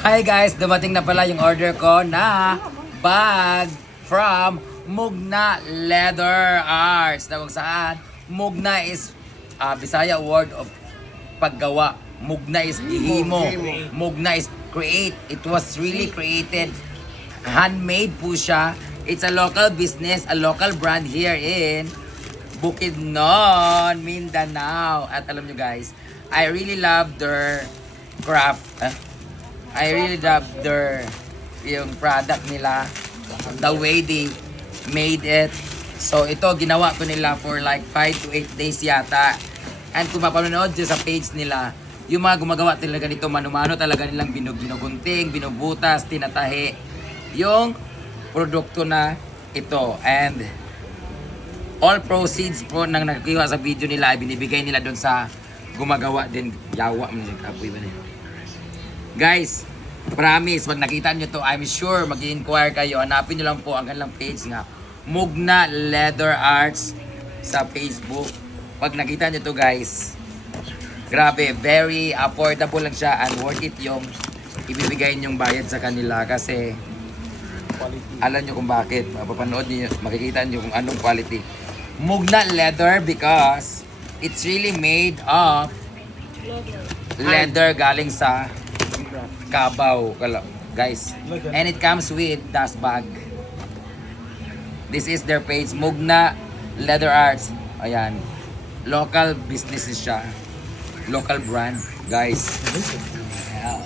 Hi guys, dumating na pala yung order ko na bag from Mugna Leather Arts. Na kung saan, Mugna is Bisaya word of paggawa. Mugna is ihimo. Mugna is create. It was really created. Handmade po siya. It's a local business, a local brand here in Bukidnon, Mindanao. At alam nyo guys, I really love their craft. I really love their yung product nila, the way they made it. So ito ginawa ko nila for like 5 to 8 days yata. And kung mapanood nyo sa page nila, yung mga gumagawa talaga nito, mano-mano talaga nilang binugunting, binubutas, tinatahi yung produkto na ito. And all proceeds po nang nagkiwa sa video nila ay binibigay nila doon sa gumagawa din. Yawa mo apoy ba na yun? Guys, promise, pag nakita nyo to, I'm sure mag-i-inquire kayo. Hanapin nyo lang po ang kanilang page nga, Mugna Leather Arts sa Facebook. Pag nakita nyo to guys, grabe, very affordable lang siya and worth it yung ibibigay nyong bayad sa kanila kasi alam nyo kung bakit. Papanood nyo, makikita nyo kung anong quality. Mugna Leather because it's really made of leather galing sa Kabaw, guys. And it comes with dust bag. This is their page, Mugna Leather Arts. Ayan. Local business siya. Local brand, guys.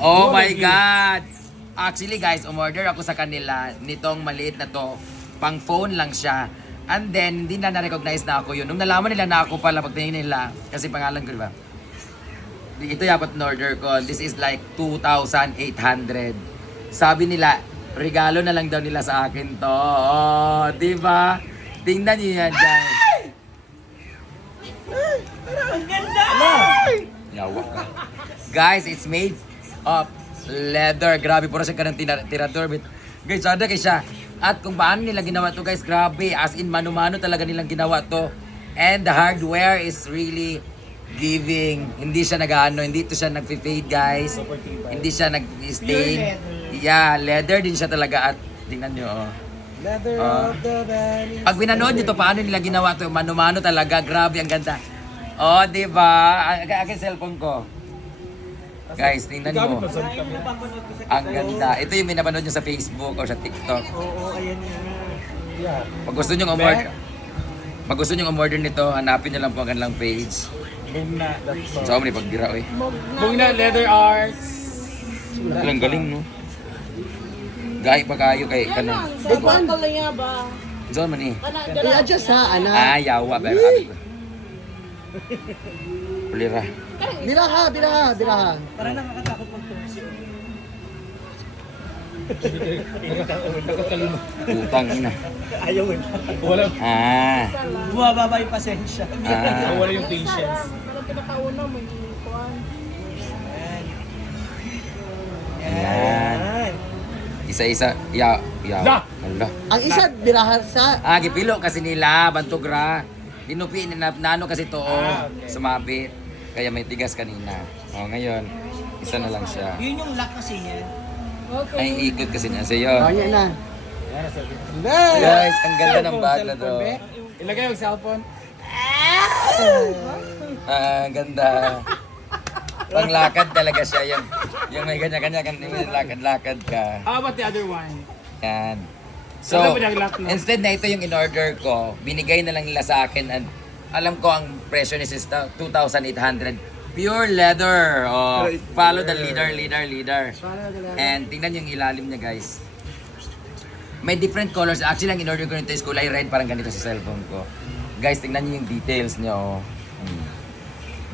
Oh my God! Actually, guys, umorder ako sa kanila nitong maliit na to. Pang phone lang siya. And then, hindi na na-recognize na ako yun. Nung nalaman nila na ako pala, pagtingin nila, kasi pangalan ko, di ba? Ito yapat na order ko. This is like 2,800. Sabi nila, regalo na lang daw nila sa akin to. Oh, di ba? Tingnan niyo yan, guys. Ang ganda! Yawa ka. Guys, it's made of leather. Grabe, puro siya ka ng tirador. Guys, sada kay siya. At kung paano nila ginawa to, guys, grabe. As in, mano-mano talaga nilang ginawa to. And the hardware is really giving. Hindi siya nag-ano, hindi to siya nag-fade, guys. Hindi siya nag-stain. Yeah, leather din siya talaga. At tingnan nyo, oh. Leather of the valley. Pag binanood nyo to, paano nila ginawa to? Mano-mano talaga. Grabe, ang ganda. Oh, di ba? Akin cellphone ko. Guys, tingnan mo. Ang ganda. Ito yung pinapanood nyo sa Facebook o sa TikTok. Oo, ayan nga. Pag gusto nyo umorder, pag gusto nyo umorder nito, hanapin nyo lang po ang kanilang page. Mugna.com. Saan mo ni pagdira, eh. Mugna Leather Arts. Ang galing, no? Gahi pa kayo kay kanan. Saan ka lang nga ba? Saan mo ni? I-adjust ha, ana. Ah, yawa. Pero abi ko. Pulira. Biraha. Para nakakatakot mag-tours. Utang ina. Ayaw eh. Wala. Ah. Bumababa yung pasensya. Ah. Wala yung patience. Para pinakauna mo yung kuhan. Ayan. Isa-isa. Yawa. Hala. Ang isa, biraha sa... Ah, gipilo kasi nila. Bantugra. Dinupi na nano kasi to. Okay. Sumabit. Kaya may tigas kanina. Oh, ngayon, isa na lang siya. Yun yung lock kasi yan. Ay, ikot kasi niya sa'yo. Kanya na. Guys, ang ganda ng bag na to. Ilagay yung cellphone. Ah, ganda. Panglakad talaga siya. Yung may kanya-kanya, may lakad-lakad ka. How about the other one? Yan. So, instead na ito yung in-order ko, binigay na lang nila sa akin and alam ko ang presyo ni Sister, 2,800. Pure leather. Oh, follow the leader. And tingnan yung ilalim niya, guys. May different colors. Actually, ang in-order ko nito is kulay red, parang ganito sa cellphone ko. Guys, tingnan niyo yung details niya, oh.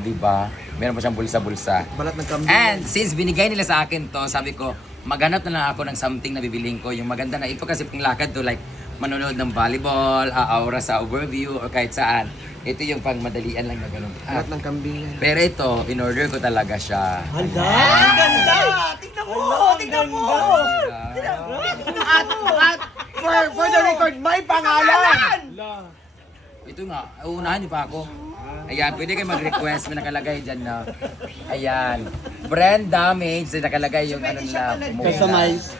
Diba? Meron pa siyang bulsa-bulsa. Balat ng kambing. And since binigay nila sa akin to, sabi ko, maghanap na lang ako ng something na bibiling ko. Yung maganda na ito kasi panglakad to, like manonood ng volleyball, aura sa overview, or kahit saan. Ito yung pang madalian lang na ganun. Balat ng kambing. Pero ito, in-order ko talaga siya. Handa! Ang ganda! Tingnan mo! Tingnan mo! At for the record, may pangalan! Ito nga, unahan niyo pa ako. Ayan, pwede kayo mag-request. May nakalagay dyan na. Ayan. brand damage, nakalagay yung ano nila. Customize.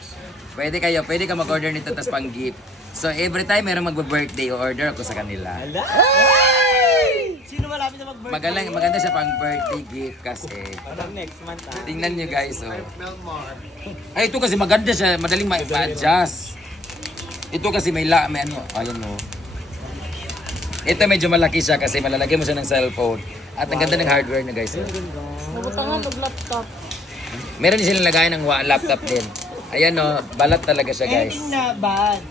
Pwede ka mag-order nito tas pang gift. So every time merong magbe-birthday, order ako sa kanila. Ala! Sino malapit na mag-birthday? Maganda siya pang birthday gift kasi. Parang next month Tingnan nyo guys, oh. Ay, ito kasi maganda siya, madaling ma-adjust. Ito kasi may ano, ayun oh. Ito medyo malaki siya kasi malalagay mo siya ng cellphone. At ang ganda ng hardware niya guys. Oh. Nabutangan ng laptop. Meron din silang lagayan ng laptop din. Ayan oh, balat talaga siya guys. Anything na bad.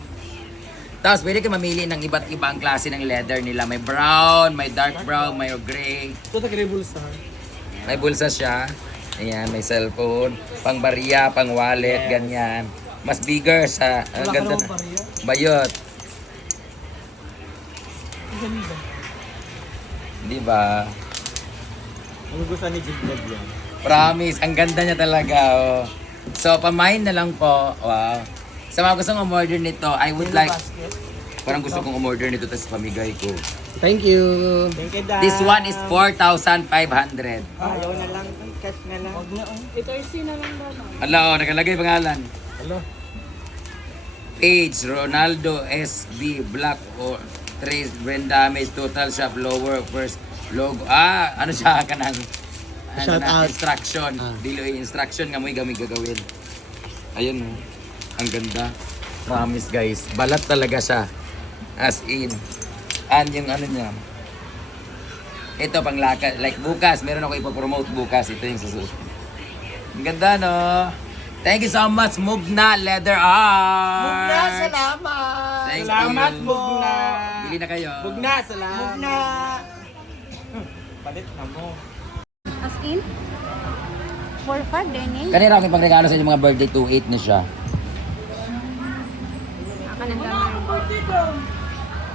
Tapos pwede ka mamili ng iba't ibang klase ng leather nila. May brown, may dark brown, may gray. Ito na bulsa. May bulsa siya. Ayan, may cellphone, pang bariya, pang wallet, ganyan. Mas bigger sa ang ganda na. Bayot. Di ba? Ang gusto ni Jiglad yan. Promise, ang ganda niya talaga. Oh. So, pamain na lang po. Wow. Sa mga gustong umorder nito, I would like, parang gusto kong umorder nito tapos pamigay ko. Thank you. Thank you, Dad. This one is 4,500. Ayaw na lang. Cash na lang. Ito ay sina lang daw. Ala, oh, nakalagay pangalan. Hello. Page, Ronaldo, SB, Black, or Trace, brand damage, total shop, lower, first, logo. Ano siya ka ng Shout out. instruction. Dilo instruction nga mo gagawin. Ayun, oh. Ang ganda. Promise guys, balat talaga siya. As in. And yung ano niya. Ito pang laka, like bukas, meron ako ipopromote bukas. Ito yung susunod. Ang ganda no? Thank you so much, Mugna Leather Art! Bugna, salamat! Thank Salamat, you. Bugna! Bili na kayo. Bugna, salamat! Bugna! Palit na mo. As in? 4-5 din eh. Kanina ako ipagregalo sa inyo mga birthday, 2-8 na siya. Aka ng gamay.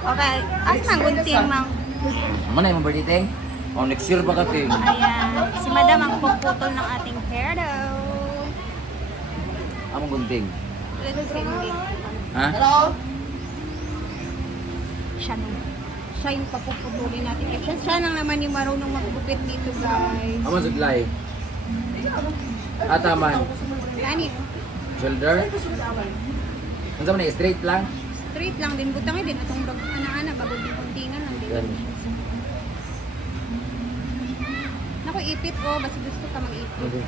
Okay, as mang gunting mang. Ano na yung birthday, Ting? Oh, next year ba ka, Ting? Ayan, si Madam ang puputol ng ating hair daw. Among gunting. Hindi. Ha? Siya yung papuputulin natin. Eh, siya lang naman yung marunong magpupit dito guys. Among suglay. Ataman. Gani, Shoulder. Ano sa mga straight lang? straight lang din. Butangin din. Itong ana-ana, bago din kuntingan lang din. Ganun. Naku, ipit ko. Basta gusto ka mag-ipit. Okay.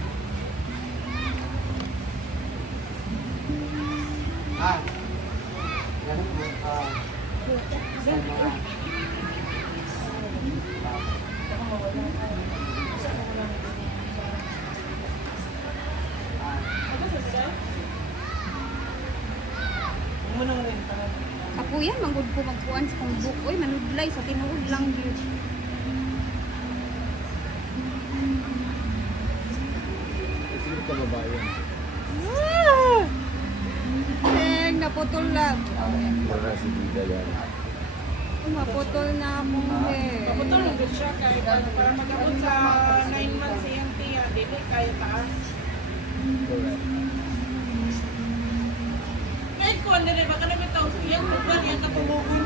Ako yan, manggod ko magkuhan sa kong book. Uy, manudlay sa tinuod lang yun. Sino ka babae? Naputol lang. Para si Bida yan. Maputol na akong hair. Putol lang din siya kahit ano, para mag-abot sa 9 months siyang tiya, dili kaya taas. Kahit ko, ano rin, baka namin tao, yan, lugar, yan, katulugan.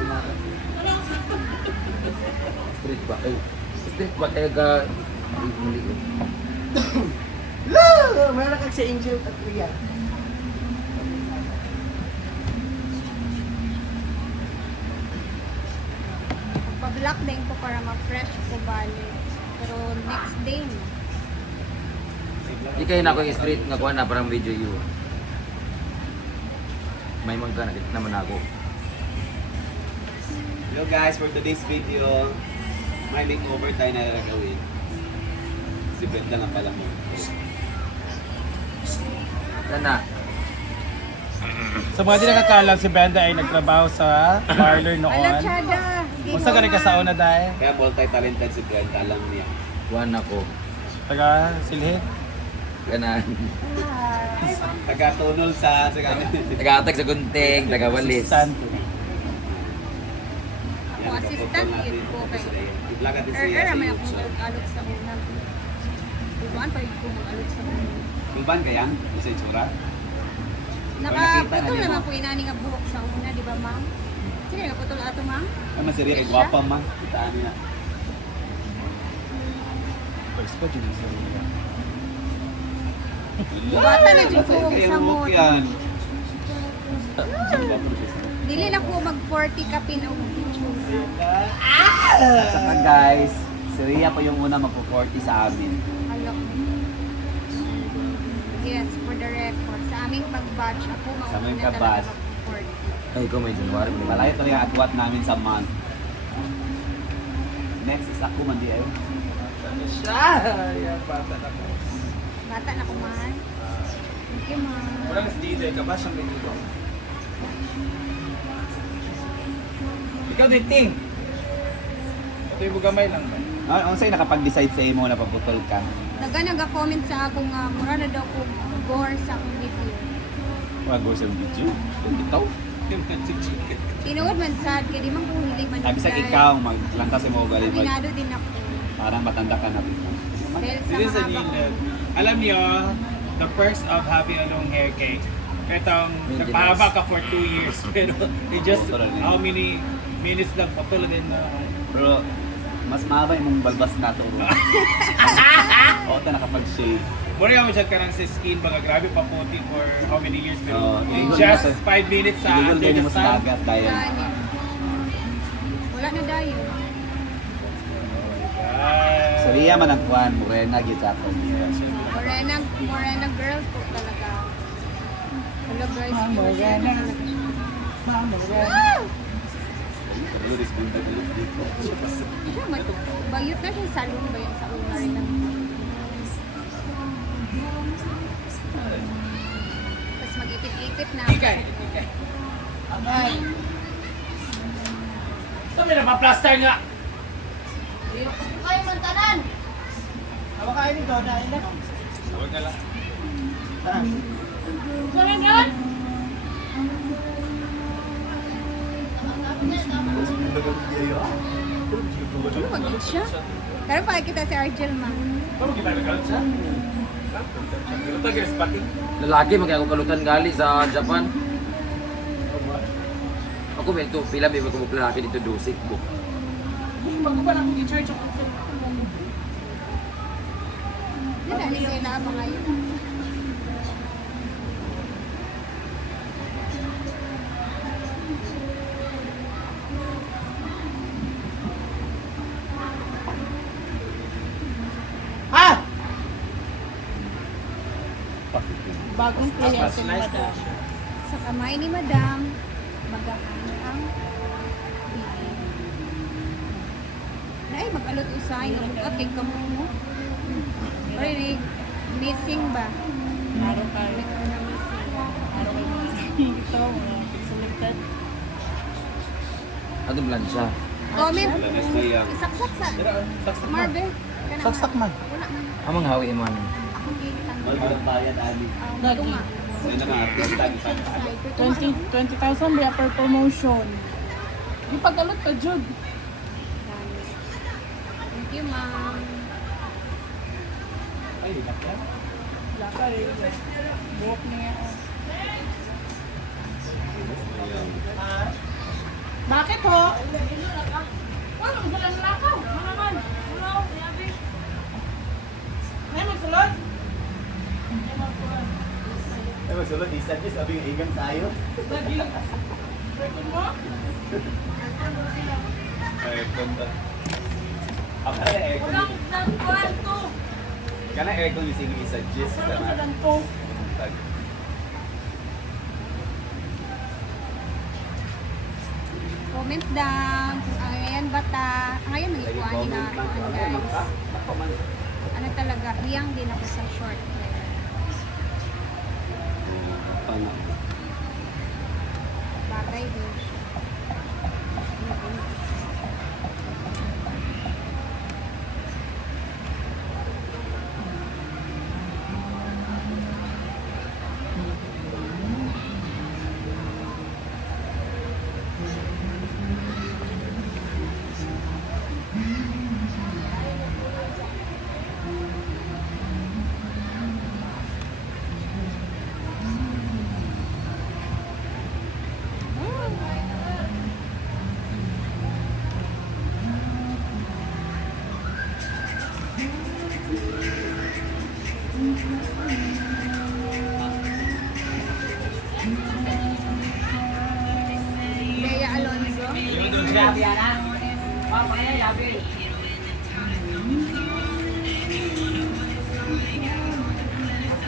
Ano ang sabi? Street ba? Ay, street ba kaya ka... Mali. Meron kang sa Angel at Ria. Pa-black din ko para ma-fresh ko balik. Pero next day na. Di kayo na ako yung street nga kuha na parang video you. May mga nakita naman ako. Hello guys, for today's video, may makeover tayo na gagawin. Si Brenda nga pala mo. Sana. Sa mga di nakakaalam, si Brenda ay nagtrabaho sa parlor Ala, noon. Chada! Kung saan ka rin kasauna dahil? Kaya multi-talented si Brenda, alam niya. Kuha na ko. Taga Silhit. Ganan. Taga-tunol sa Taga-atag sa gunting, taga-walis. Assistant. Ako assistant yun po kay I-vlog natin Er, siya sa naman akong YouTube. mag-alot sa una. Tubuan pa yung mag-alot sa una. Kulban kaya? Isa yung tsura? Nakaputol naman po inani nga buhok sa una, di ba ma'am? Sige, nakaputol ato ma'am? Ay, masiri kay gwapa man. Kitaan niya. First pa, Jun. Bata na dyan ko Kayo sa mo mot. yan. Dili na ko mag 40 ka pinog. Saka guys, si Rhea po yung una magpo-40 sa amin. Alok. Yes, for the record. Sa aming pag-batch, ako Sa aming mauna ka-batch. talaga mag-40. Ay, ikaw may January. Malayo talaga ang agwat namin sa month. Next is ako man di ayo. Siya! Yan, bata na po. Bata na kumahan. Thank you, ma. Wala mas dito, ka ba siyang dito? Ikaw din, Ting. Ito yung bugamay lang ba? Ano sa'yo nakapag-decide sa imo na paputol ka? Naga-comment sa ako nga, mura na daw ko gore sa akong video. Wag go sa video. Ikaw? Tinuod man sad, kaya di man ko hilig man. Sabi sa ikaw, maglantas mo galing mag Aminado din ako. parang matanda ka na. Dahil sa This is a mahaba ko. Alam niyo, the perks of having a long hair cake. Itong Maintenance. nagpahaba ka for 2 years, pero it just Putol na. how many minutes lang patuloy din na. Pero mas mahaba yung balbas na to. Oo, ta nakapag-shave. Mura yung siya karang sa skin, baga grabe pa puti for how many years, pero in Oo, just igugol mo 5 minutes sa Igugol under din the mo sa sun. dagat dahil. Wala na dayo. So Rhea man ang kuhan, morena gid sa ako. Morena girl po talaga. Hello guys. Morena. Pero this punta ka dito. Siya, bayot na siya salon ba yun sa una rin lang. Tapos mag-ipit-ipit na. Ikay. Amay. Gusto mo na pa-plaster nga. Kayo mantanan! Hawa kayo nito, dahil na. Huwag na lang. Ganyan yun? Ano mag siya? Pero pakikita si Argel ma. Paano kita nagalit siya? Ito tagiris pati. Lalaki, magkaya ako kalutan gali sa Japan. Ako may ito, pila may magkumuk lalaki dito, dosik ko. Bago pa lang kong i-charge ako. Hindi na, hindi sila mga yun. Ha! Bagong Mas nice po siya. Sa kamay ni Madam, magahan ang bigay. Ay, mag-alot usay, nabukat kay kamo mo. Rinig, missing ba? Araw kayo. Araw kayo mga ito, selected. Ano plan siya? Comment, Wala na siya. isaksak sa Marbe. Saksak man. Wala man. Amang hawi man. Akong gilitang. Magbayad ali. Ito nga. May naka-artista Side, ito nga. 20,000 ba per promotion? Di pag-alot ka, Jud. Thank you, ma'am. Ay, di ka yan. Laka rin. Buhok niya. Bakit ho? Paano mo lang lakaw? Ano naman? Ano? Yabi. May magsulod? Eh, magsulod, isa niya, sabi yung igang tayo. Lagi. Record mo? Aircon ba? Ako na aircon. Walang nagkuhan to. Kana aircon yung sige i-suggest ka Walang na. walang to. Comment down kung ang ngayon bata. Ngayon, may ikuan din na guys. Ano talaga, hiyang din ako sa short hair. Bagay din.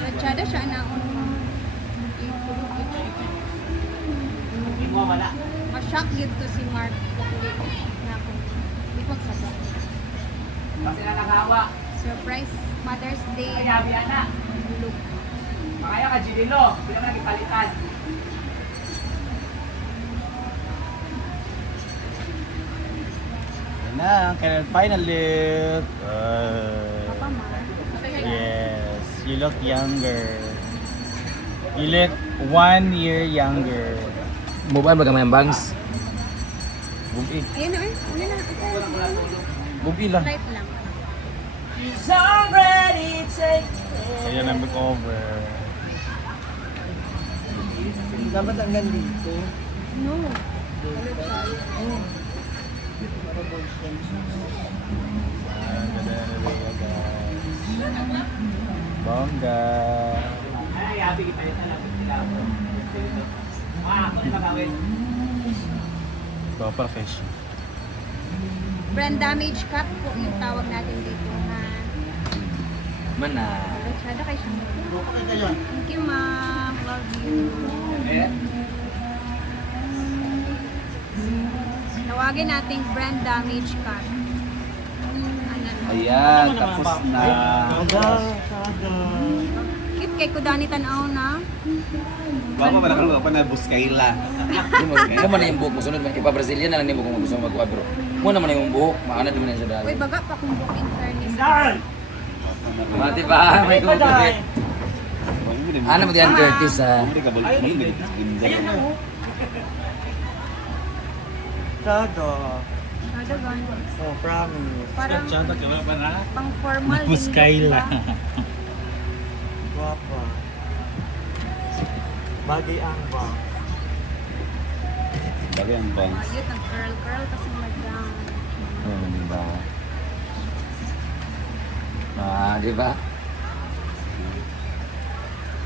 Ratsyada siya na ma-shock yun to si Mark. Na ako. Di ko magsabot. Kasi na nakawa. Surprise Mother's Day. Kaya biyan na. Look. Makaya ka, Gililo. Hindi naman nagipalitan. Yan na, ang kailan final look. Papa Mark. Yes, you look younger. You look 1 year younger. Mubaan ba kamay ang bangs? Bugi. Ayun na eh. Ano na? Bugi lang. Light lang. Ayan ang makeover. Dapat hanggang dito. No. Bongga. Ito, profession. Brand damage cut po yung tawag natin dito na Mana. ratsyada kay siya. Thank you, ma'am. Love you. Tawagin nating brand damage cut. Ayan, tapos na. Cute kay Kudani tanaw na. Baka wala kang pa na buskayla. Ikaw man na yung buhok mo. Sunod, ipa-Brazilian na lang din mo kung gusto mo magkuha. Pero mo naman na yung buhok. Maanad mo na yung sa Uy, dali. baga pa kung book in fairness. Mati ba? May kukulit. Ano mo diyan, Curtis, ha? Sada. Kada gano'n. Oh, promise. Parang pa na? pang formal. Buskayla. Guwapa. Bagay ang bang. Bagay ang bangs. Ayun, ang curl kasi mag-down. Diba? Ah, di ba?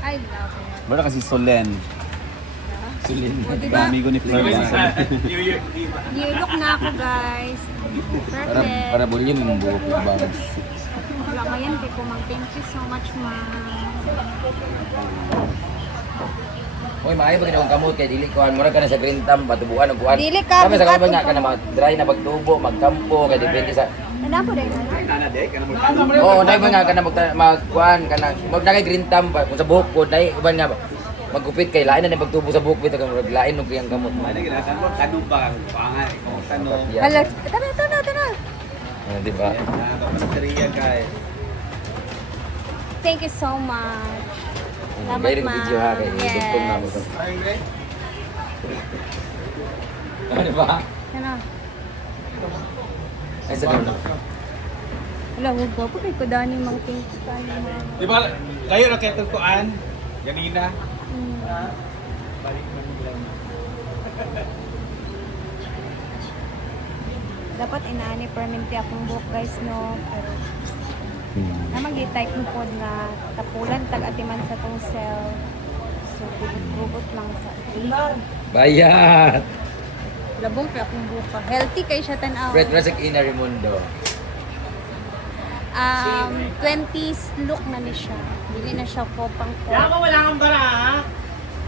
I love it. Bala kasi Solen. Sulin. O, diba? Amigo ni Flor. New look na ako, guys. Para Perfect. volume yung buhok yung bangs. Wala ka yan kay Kumang. Thank you so much, ma'am. Uy, maayo ba ginawang kamot kay dili ko mura ka na sa green thumb patubuan og kuan. Dili ka, Sabi sa bukat kaban nga og ka na mag-dry na magtubo, magkampo kay depende sa Ano po din? Oo, dai ba nga ka na magkuan ka na magnagay green thumb pa kung sa buhok ko dai uban nga maggupit kay lain na na pagtubo sa buhok bitaw kag lain og iyang kamot. Ano ginagawa? Tanong ba? Pangan, ikaw ang tanong. Hala, tana. Di ba? Masteriya guys. Thank you so much. Salamat, Kaya rin video ha kay ma'am. dugtong na mo. Yes. Ano ba? Ano? Ay sa dulo. Wala, huwag ko. Kay Kudani, mang thank you tayo, ma'am. Di ba, kayo na kayo tukuan? Ganina. Dapat inaani permanente akong buhok, guys, no? Pero, namang di-type mo po na tapulan tag-atiman sa tong cell. So, gugut lang sa Bayat. labong kaya akong buhok pa. Healthy kay siya tanaw. Fred Rasek Ina Raimundo. 20s look na ni siya. Dili na siya po pang Wala kang bara, ha?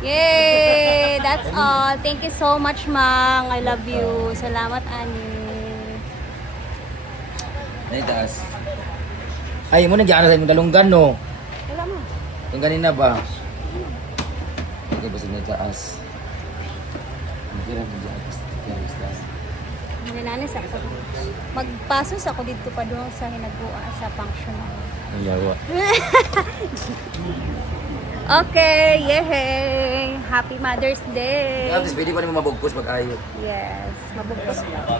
Yay! That's all. Thank you so much, Mang. I love you. Salamat, Ani. Naitaas. Ay, mo nagyan sa imong dalunggan no. Wala mo. Yung kanina ba? Okay, basta naitaas. Hindi rin naitaas. Nananis ako. Magpasos ako dito pa doon sa hinagbuan sa function. Ang yawa. Okay, yay! Happy Mother's Day! At least pwede pa naman mabugkos pag ayo. Yes, mabugkos na.